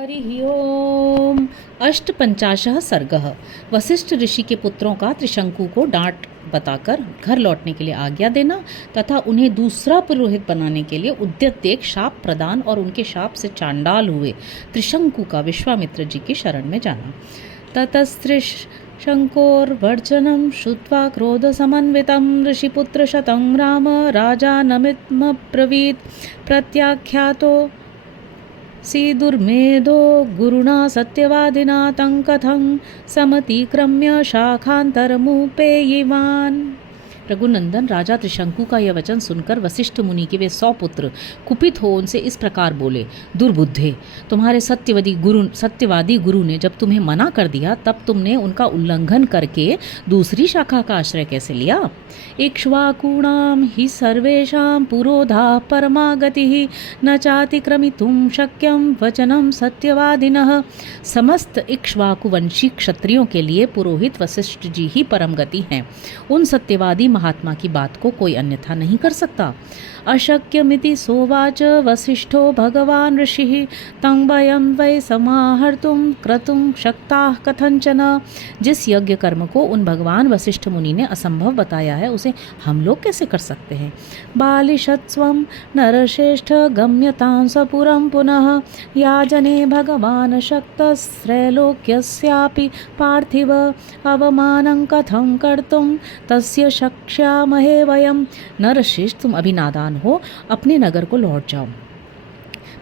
हरि ओम। अष्टपंचाशः सर्गः। वशिष्ठ ऋषि के पुत्रों का त्रिशंकु को डांट बताकर घर लौटने के लिए आज्ञा देना तथा उन्हें दूसरा पुरोहित बनाने के लिए उद्यत देख शाप प्रदान और उनके शाप से चांडाल हुए त्रिशंकु का विश्वामित्र जी की शरण में जाना। ततस्त्रिशंकोर्वर्जनं श्रुत्वा क्रोधसमन्वितं ऋषिपुत्रशतं राम राजानमित्मब्रवीत् प्रत्याख्यातो सीदुर्मेधो गुरुणा सत्यवादिना तं कथं समतिक्रम्य शाखान्तरमुपेयिवान्। रघुनंदन राजा त्रिशंकु का यह वचन सुनकर वशिष्ठ मुनि के वे 100 पुत्र कुपित हो उनसे इस प्रकार बोले, दुर्बुद्धे, तुम्हारे सत्यवादी गुरु ने जब तुम्हें मना कर दिया तब तुमने उनका उल्लंघन करके दूसरी शाखा का आश्रय कैसे लिया। इक्ष्वाकूणां हि सर्वेषां पुरोधा परमागतिः न चातिक्रमितुं शक्यं वचनं सत्यवादिनः। समस्त इक्ष्वाकुवंशी क्षत्रियों के लिए पुरोहित वशिष्ठ जी ही परम गति हैं। उन सत्यवादी महात्मा की बात को कोई अन्यथा नहीं कर सकता। अशक्यमिति सोवाच वसिष्ठो भगवान् ऋषिः तं वयं वै समाहर्तुं क्रतुं शक्ताः कथंचन। जिस यज्ञ कर्म को उन भगवान वशिष्ठ मुनि ने असंभव बताया है उसे हम लोग कैसे कर सकते हैं। बालिशत्स्वं नरश्रेष्ठ गम्यतां सपुरं पुनः याजने भगवान् शक्तस्त्रैलोक्यस्यापि पार्थिव अवमानं कथं कर्तुं तस्य शक्ष्यामहे वयम्। नरश्रेष्ठ, तुम अभी नादान हो, अपने नगर को लौट जाओ।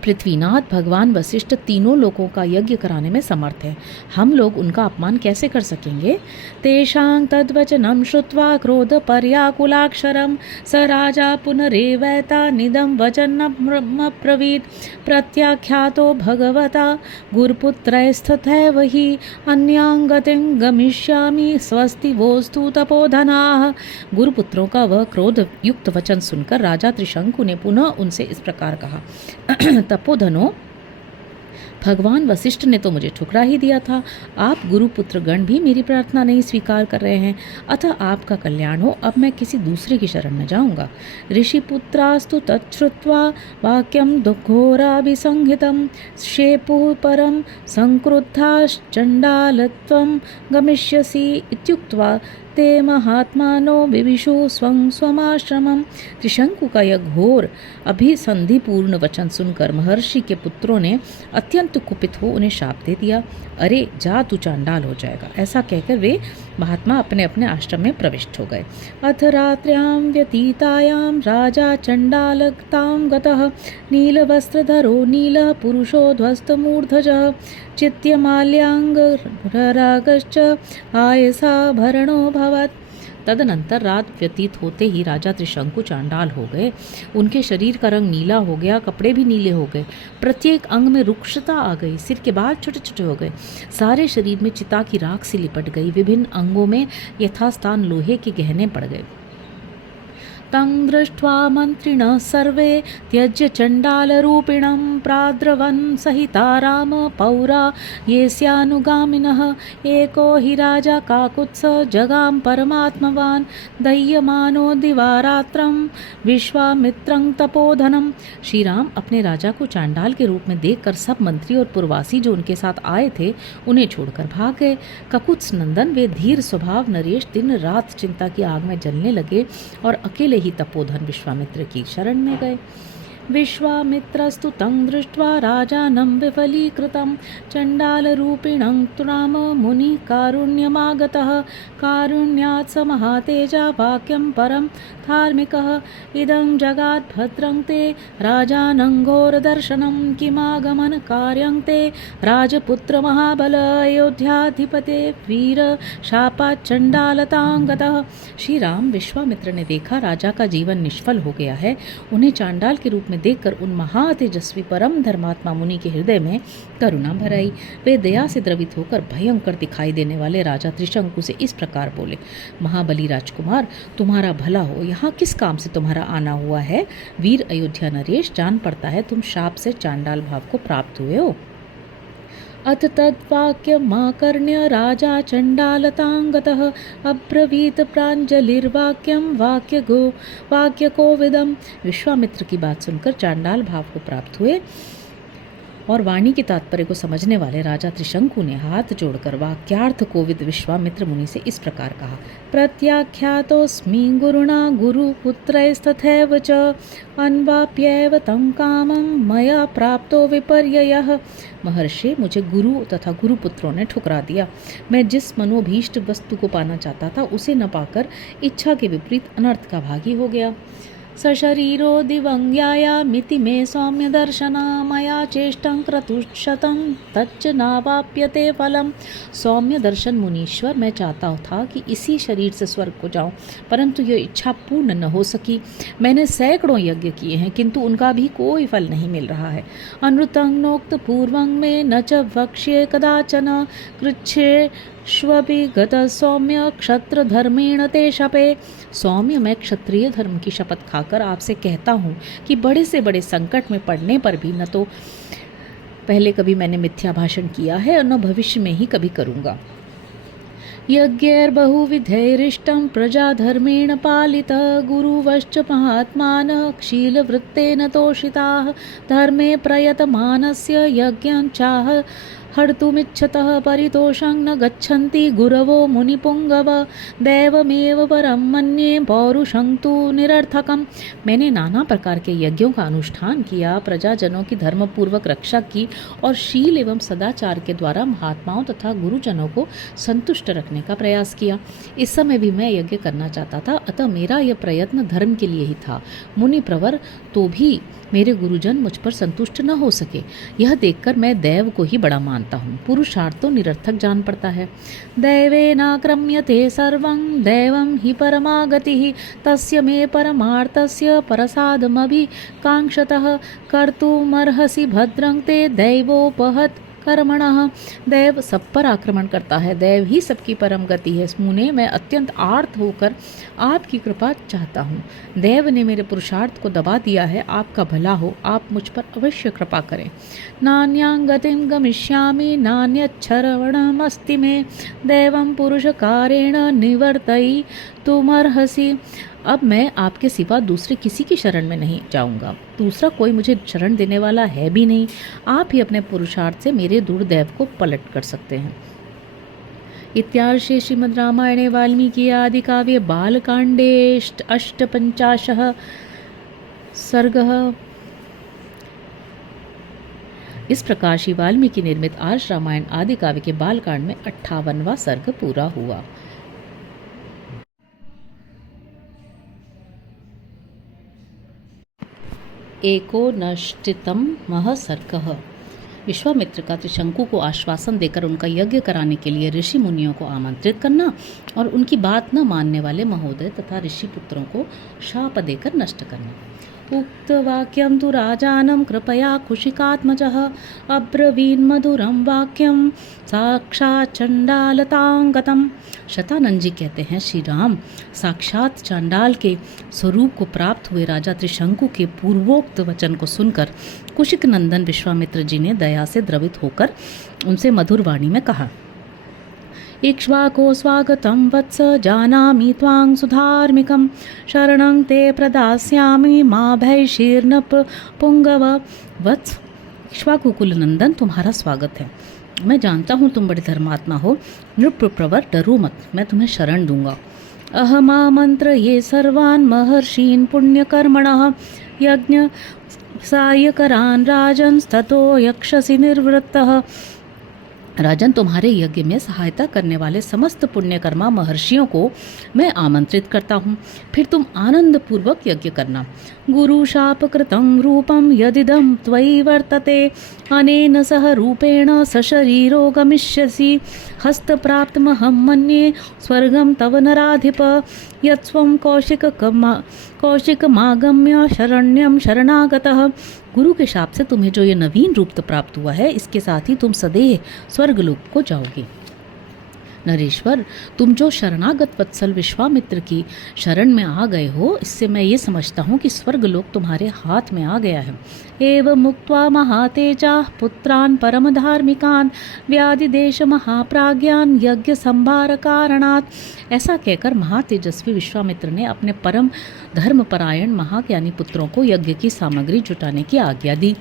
पृथ्वीनाथ भगवान वशिष्ठ तीनों लोकों का यज्ञ कराने में समर्थ है, हम लोग उनका अपमान कैसे कर सकेंगे। तेषां तद्वचनं श्रुत्वा क्रोध पर्याकुलाक्षरं स राजा पुनरेवैता निदं वचनमब्रवीत् प्रत्याख्यातो भगवता गुरुपुत्रैस्तथैव हि अन्यां गतिं गमिष्यामि स्वस्ति वोस्तु तपोधनाः। गुरुपुत्रों का वह क्रोध युक्त वचन सुनकर राजा त्रिशंकु ने पुनः उनसे इस प्रकार कहा, तपोधनो, भगवान वशिष्ठ ने तो मुझे ठुकरा ही दिया था। आप गुरुपुत्र गण भी मेरी प्रार्थना नहीं स्वीकार कर रहे हैं, अतः आपका कल्याण हो, अब मैं किसी दूसरे की शरण में जाऊंगा। ऋषिपुत्रास्तु तच्छ्रुत्वा वाक्यं दुःखोराभिसंहितं शेपुः परं संक्रुद्धाश्चण्डालत्वं गमिष्यसि इत्युक्त्वा ते महात्मानो विविशु स्वं स्वमाश्रमम्। त्रिशंकु का यह घोर अभिसंधिपूर्ण वचन सुनकर महर्षि के पुत्रों ने अत्यंत कुपित हो उन्हें शाप दे दिया। अरे जा, तू चांडाल हो जाएगा। ऐसा कहकर वे महात्मा अपने अपने आश्रम में प्रविष्ट हो गए। अथ रात्र्यां व्यतीतायां राजा चंडालतां गतः नीलवस्त्रधरो नीलः पुरुषो ध्वस्तमूर्धजः चित्यमाल्याङ्गरागश्च आयसाभरणो भवत्। तदनंतर रात व्यतीत होते ही राजा त्रिशंकु चांडाल हो गए। उनके शरीर का रंग नीला हो गया, कपड़े भी नीले हो गए, प्रत्येक अंग में रुक्षता आ गई, सिर के बाल छोटे छोटे हो गए, सारे शरीर में चिता की राख सी लिपट गई, विभिन्न अंगों में यथास्थान लोहे के गहने पड़ गए। तं दृष्ट्वा मन्त्रिणः सर्वे त्यज्य चण्डालरूपिणं प्राद्रवन् सहिता राम पौरा ये स्यानुगामिनः। एको हि राजा काकुत्स जगाम परमात्मवान् दह्यमानो दिवारात्रं विश्वामित्रं तपोधनम्। श्री राम अपने राजा को चांडाल के रूप में देखकर सब मंत्री और पुरवासी जो उनके साथ आए थे उन्हें छोड़कर भाग गए। ककुत्स नंदन वे धीर स्वभाव नरेश दिन रात चिंता की आग में जलने लगे और अकेले ही तपोधन विश्वामित्र की शरण में गए। विश्वामित्रस्तु तं दृष्ट्वा राजानं विफलीकृतं चण्डालरूपिणं राम मुनिः कारुण्यमागतः कारुण्यात् स महातेजा वाक्यं परं धार्मिकः इदं जगात् भद्रं ते राजानं घोरदर्शनं किमागमन कार्यं ते राजपुत्र महाबल अयोध्याधिपते वीर शापात् चण्डालतां गतः। श्री राम, विश्वामित्र ने देखा राजा का जीवन निष्फल हो गया है, उन्हें चांडाल के रूप में देखकर उन महातेजस्वी परम धर्मात्मा मुनि के हृदय में करुणा भर आई। वे दया से द्रवित होकर भयंकर दिखाई देने वाले राजा त्रिशंकु से इस प्रकार बोले, महाबली राजकुमार, तुम्हारा भला हो, यहाँ किस काम से तुम्हारा आना हुआ है। वीर अयोध्या नरेश, जान पड़ता है तुम शाप से चांडाल भाव को प्राप्त हुए हो। अथ तद्वाक्यमाकर्ण्य राजा चण्डालतां गतः अब्रवीत प्राञ्जलिर्वाक्यं वाक्यकोविदम्। विश्वामित्र की बात सुनकर चांडाल भाव को प्राप्त हुए और वाणी के तात्पर्य को समझने वाले राजा त्रिशंकु ने हाथ जोड़कर वाक्यार्थ कोविद विश्वामित्र मुनि से इस प्रकार कहा। प्रत्याख्यातोऽस्मि गुरुणा गुरुपुत्रैस्तथैव च अन्वाप्यैव तं कामं मया प्राप्तो विपर्ययः। महर्षि, मुझे गुरु तथा गुरुपुत्रों ने ठुकरा दिया। मैं जिस मनोभीष्ट वस्तु को पाना चाहता था उसे न पाकर इच्छा के विपरीत अनर्थ का भागी हो गया। सशरीरो दिवंग्यायामिति मे सौम्य दर्शना मया चेष्टं क्रतुशतं तच्च नावाप्यते फलम। सौम्य दर्शन मुनीश्वर, मैं चाहता था कि इसी शरीर से स्वर्ग को जाऊं, परंतु यह इच्छा पूर्ण न हो सकी। मैंने सैकड़ों यज्ञ किए हैं किंतु उनका भी कोई फल नहीं मिल रहा है। अनृतं नोक्त पूर्वं में न च वक्ष्ये कदाचन कृच्छ्रे श्वपि गत सौम्य क्षत्र धर्मेण ते शपे। सौम्य, मैं क्षत्रिय धर्म की शपथ खाकर आपसे कहता हूँ कि बड़े से बड़े संकट में पड़ने पर भी न तो पहले कभी मैंने मिथ्या भाषण किया है और न भविष्य में ही कभी करूँगा। यज्ञैर्बहुविधैरिष्टं प्रजाधर्मेण पालितः गुरुवश्च महात्मानः क्षीलवृत्तेन तोषिताः धर्मे प्रयतमानस्य यज्ञं चाह हर्तुमिच्छतः परितोषं न गच्छन्ति गुरवो मुनिपुंगव दैवमेव परं मन्ये पौरुषं तु निरर्थकम्। मैंने नाना प्रकार के यज्ञों का अनुष्ठान किया, प्रजाजनों की धर्मपूर्वक रक्षा की और शील एवं सदाचार के द्वारा महात्माओं तथा गुरुजनों को संतुष्ट रखने का प्रयास किया। इस समय भी मैं यज्ञ करना चाहता था, अतः मेरा यह प्रयत्न धर्म के लिए ही था। मुनि प्रवर, तो भी मेरे गुरुजन मुझ पर संतुष्ट न हो सके। यह देखकर मैं दैव को ही बड़ा मानता हूँ। पुरुषार्थ तो निरर्थक जान पड़ता है। दैवेनाक्रम्यते सर्वं दैवं हि परमा गतिः तस्य मे परमार्थस्य परसादमभिकांक्षतः कर्तुमर्हसि भद्रं ते दैवोपहत कर्मणः। दैव सब पर आक्रमण करता है, दैव ही सबकी परम गति है। मुने, मैं अत्यंत आर्त होकर आपकी कृपा चाहता हूँ। दैव ने मेरे पुरुषार्थ को दबा दिया है, आपका भला हो, आप मुझ पर अवश्य कृपा करें। नान्यां गतिं गमिष्यामि नान्यच्छरवणमस्ति मे दैवं पुरुषकारेण निवर्तयि तुमर्हसि। अब मैं आपके सिवा दूसरे किसी की शरण में नहीं जाऊंगा, दूसरा कोई मुझे शरण देने वाला है भी नहीं। आप ही अपने पुरुषार्थ से मेरे दुर्दैव को पलट कर सकते हैं। इत्यार्षे श्रीमद् रामायणे वाल्मीकि आदि काव्ये बालकांडे अष्टपंचाशः सर्गः। इस प्रकार श्री वाल्मीकि निर्मित आर्ष रामायण आदि काव्य के बालकांड में 58वां सर्ग पूरा हुआ। एकोनष्टितम महसर्गः। विश्वामित्र का त्रिशंकु को आश्वासन देकर उनका यज्ञ कराने के लिए ऋषि मुनियों को आमंत्रित करना और उनकी बात न मानने वाले महोदय तथा ऋषि पुत्रों को शाप देकर नष्ट करना। उक्तवाक्यं तु राजानं कृपया कुशिकात्मजः अब्रवीन् मधुरं वाक्यं साक्षात् चंडालतांगतम। शतानंद जी कहते हैं, श्री राम साक्षात चांडाल के स्वरूप को प्राप्त हुए राजा त्रिशंकु के पूर्वोक्त वचन को सुनकर कुशिक नंदन विश्वामित्र जी ने दया से द्रवित होकर उनसे मधुर वाणी में कहा। इक्ष्वाको स्वागतं वत्स जानामि त्वां सुधार्मिकं शरणं ते प्रदास्यामि मा भैषीर्न पुंगव। वत्स इक्ष्वाकुकुल नंदन, तुम्हारा स्वागत है। मैं जानता हूँ तुम बड़े धर्मात्मा हो। नृप प्रवर, डरो मत, मैं तुम्हें शरण दूंगा। अहमामंत्र ये सर्वान् महर्षीन् पुण्यकर्मणः यज्ञ सायकरान् राजन् ततो यक्षसि निर्वृत्तः। राजन, तुम्हारे यज्ञ में सहायता करने वाले समस्त पुण्यकर्मा महर्षियों को मैं आमंत्रित करता हूँ, फिर तुम आनंद पूर्वक यज्ञ करना। गुरु शाप कृतं रूपम यदिदं त्वयि वर्तते अनेन सह रूपेण सशरीरो गमिष्यसि हस्त प्राप्तमहं मन्ये स्वर्गं तव नराधिप यत्स्वं कौशिकमागम्य शरण्यं शरणागतः। गुरु के शाप से तुम्हें जो ये नवीन रूप प्राप्त हुआ है, इसके साथ ही तुम सदैव स्वर्गलोक को जाओगे। नरेश्वर, तुम जो शरणागत वत्सल विश्वामित्र की शरण में आ गए हो, इससे मैं ये समझता हूँ कि स्वर्गलोक तुम्हारे हाथ में आ गया है। एवं मुक्त्वा महातेजाः पुत्रान् परम धार्मिकान् व्याधिदेश महाप्राज्ञान् यज्ञ संभार कारणात्। ऐसा कहकर महातेजस्वी विश्वामित्र ने अपने परम धर्मपरायण महाज्ञानी पुत्रों को यज्ञ की सामग्री जुटाने की आज्ञा दी।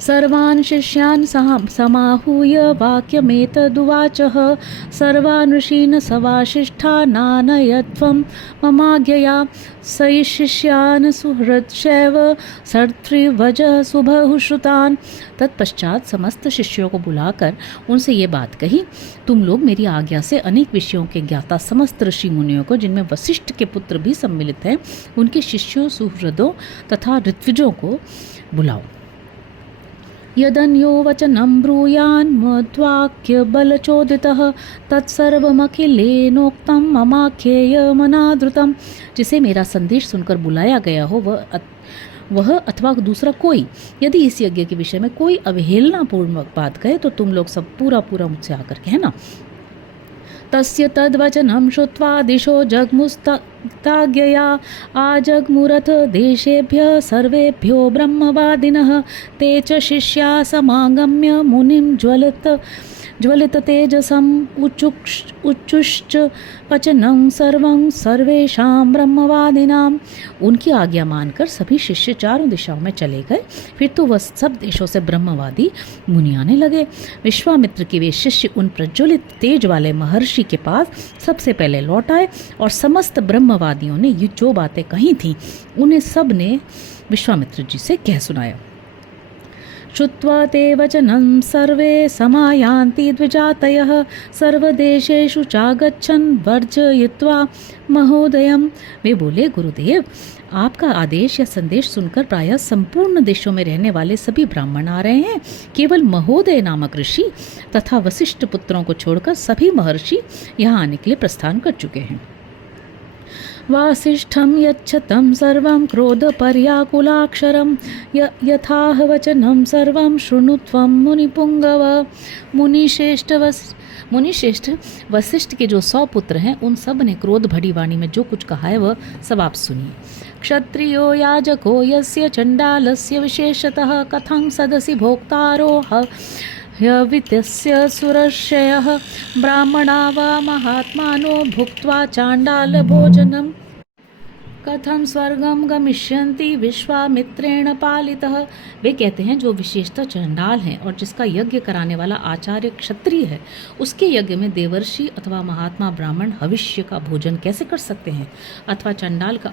सर्वान् शिष्यान् समाहूय वाक्यमेतदुवाचः। सर्वान् ऋषीन् सवाशिष्ठानानयत्वं ममाज्ञया। शिष्यान् सुहृदशैव सर्त्रिवज सुबहुश्रुतान्। तत्पश्चात समस्त शिष्यों को बुलाकर उनसे ये बात कही, तुम लोग मेरी आज्ञा से अनेक विषयों के ज्ञाता समस्त ऋषि मुनियों को, जिनमें वशिष्ठ के पुत्र भी सम्मिलित हैं, उनके शिष्यों सुहृदों तथा ऋत्विजों को बुलाओ। यदन्यो वचनं ब्रूयान् मद्वाक्यबलचोदितः तत्सर्वमखिलेनोक्तं ममाख्येयमनादृतम्। जिसे मेरा संदेश सुनकर बुलाया गया हो वह अथवा दूसरा कोई यदि इस यज्ञ के विषय में कोई अवहेलनापूर्ण बात कहे तो तुम लोग सब पूरा मुझसे आकर कहना। तस्य तद्वचनं श्रुत्वा दिशो जग्मुस्ताज्ञया आजग्मुरथ देशेभ्यः सर्वेभ्यो ब्रह्मवादिनः। ते च शिष्या समागम्य मुनिं ज्वलित तेजसम उच्चुश्च वचनं सर्वेषां ब्रह्मवादिनाम। उनकी आज्ञा मानकर सभी शिष्य चारों दिशाओं में चले गए। फिर तो वह सब देशों से ब्रह्मवादी मुनि आने लगे। विश्वामित्र के वे शिष्य उन प्रज्वलित तेज वाले महर्षि के पास सबसे पहले लौट आए और समस्त ब्रह्मवादियों ने ये जो बातें कही थीं उन्हें सब ने विश्वामित्र जी से कह सुनाया। श्रुत्वा ते वचनं सर्वे समायान्ति द्विजातयः सर्वदेशेषु चागच्छन् वर्जयित्वा महोदयम्। वे बोले, गुरुदेव आपका आदेश या संदेश सुनकर प्रायः संपूर्ण देशों में रहने वाले सभी ब्राह्मण आ रहे हैं। केवल महोदय नामक ऋषि तथा वशिष्ठ पुत्रों को छोड़कर सभी महर्षि यहाँ आने के लिए प्रस्थान कर चुके हैं। वासिष्ठं यच्छतं सर्वं क्रोधपर्याकुलाक्षरं यथाह वचनं सर्वं शृणुत्वं मुनिपुंगव। मुनिश्रेष्ठ वशिष्ठ के जो 100 पुत्र हैं उन सब ने क्रोध भरी वाणी में जो कुछ कहा है वह सब आप सुनिए। क्षत्रियो याजको यस्य चंडालस्य विशेषतः कथं सदसि भोक्तारो ह्यवितस्य सुरर्षयः ब्राह्मणा वा महात्मानो भुक्त्वा चांडाल भोजनम कथम स्वर्गम गमिष्यन्ति विश्वामित्रेण पालितः। वे कहते हैं जो विशेषतः चंडाल हैं और जिसका यज्ञ कराने वाला आचार्य क्षत्रिय है, उसके यज्ञ में देवर्षि अथवा महात्मा ब्राह्मण हविष्य का भोजन कैसे कर सकते हैं, अथवा चंडाल का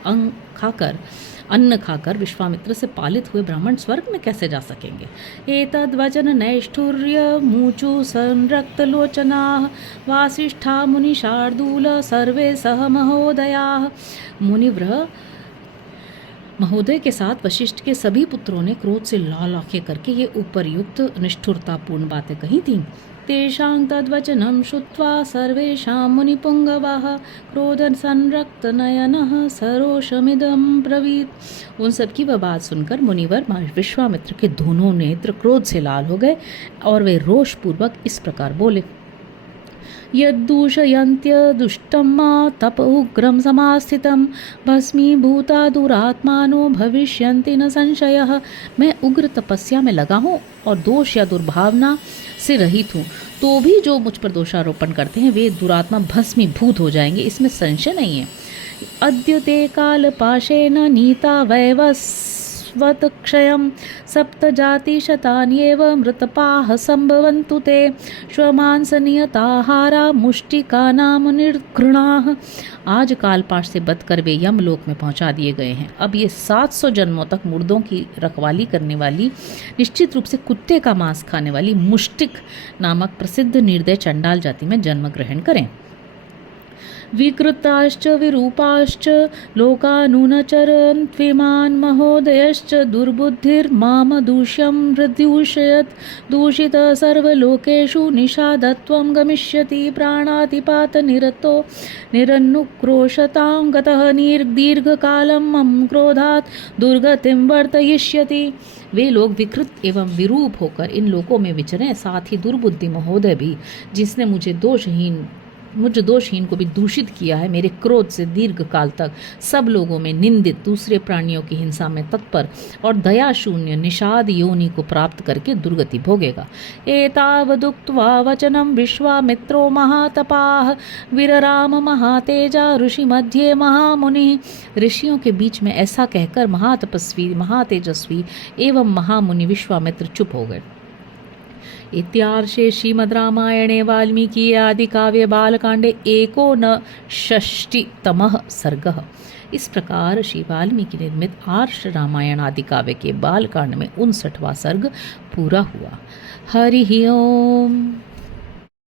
अन्न खाकर विश्वामित्र से पालित हुए ब्राह्मण स्वर्ग में कैसे जा सकेंगे। एतद्वचन नैष्ठुर्य मूचु संरक्तलोचनाः वासिष्ठा मुनिशार्दूल सर्वे सह महोदयाः। मुनिव्रह महोदय के साथ वशिष्ठ के सभी पुत्रों ने क्रोध से लाल आंखें करके ये उपरयुक्त निष्ठुरतापूर्ण बातें कही थीं। तेषां तद्वचनं श्रुत्वा सर्वेषां मुनिपुंगवाः क्रोधसंरक्तनयनः सरोषमिदं ब्रवीत्। उन सब की वह बात सुनकर मुनिवर विश्वामित्र के दोनों नेत्र क्रोध से लाल हो गए और वे रोषपूर्वक इस प्रकार बोले। यद्दूषयन्त्य दुष्टं मा तप उग्रं समास्थितं भस्मीभूता दुरात्मानो भविष्यन्ति न संशयः। मैं उग्र तपस्या में लगा हूँ और दोष या दुर्भावना से रहित हूँ, तो भी जो मुझ पर दोषारोपण करते हैं वे दुरात्मा भस्मीभूत हो जाएंगे, इसमें संशय नहीं है। अद्य ते कालपाशेन नीता वैवस्वतक्षयं सप्तजातिशतान्येव मृतपाः संभवन्तु ते श्वमांसनियताहारा मुष्टिकानां निर्घृणाः। आज कालपाश से बदकर वे यमलोक में पहुंचा दिए गए हैं। अब ये 700 जन्मों तक मुर्दों की रखवाली करने वाली, निश्चित रूप से कुत्ते का मांस खाने वाली मुष्टिक नामक प्रसिद्ध निर्दय चंडाल जाति में जन्म ग्रहण करें। विकृताश्च विरूपाश्च लोकानुनचरन्त्विमान् महोदयश्च दुर्बुद्धिर्मामदूष्यं हृद्यूषयत् दूषित सर्वलोकेषु निषादत्वं गमिष्यति प्राणातिपातनिरतो निरनुक्रोशतां गतः दीर्घकालं मम क्रोधात् दुर्गतिं वर्तयिष्यति। वे लोग विकृत एवं विरूप होकर इन लोकों में विचरें, साथ ही दुर्बुद्धि महोदय भी, जिसने मुझे दोषहीन मुझ दोषहीन को भी दूषित किया है। मेरे क्रोध से दीर्घ काल तक सब लोगों में निंदित, दूसरे प्राणियों की हिंसा में तत्पर और दया शून्य निषाद योनि को प्राप्त करके दुर्गति भोगेगा। एतावदुक्त्वा वचनम विश्वामित्रो महातपाः वीरराम महातेजा ऋषि मध्ये महामुनि। ऋषियों के बीच में ऐसा कहकर महातपस्वी, महातेजस्वी एवं महामुनि विश्वामित्र चुप हो गए। इत्यार्षे श्रीमद् रामायणे वाल्मीकि आदि काव्य बालकांडे 169तमः सर्गः। इस प्रकार श्री वाल्मीकि निर्मित आर्ष रामायण आदि काव्य के बालकांड में 59वां सर्ग पूरा हुआ। हरि ओम।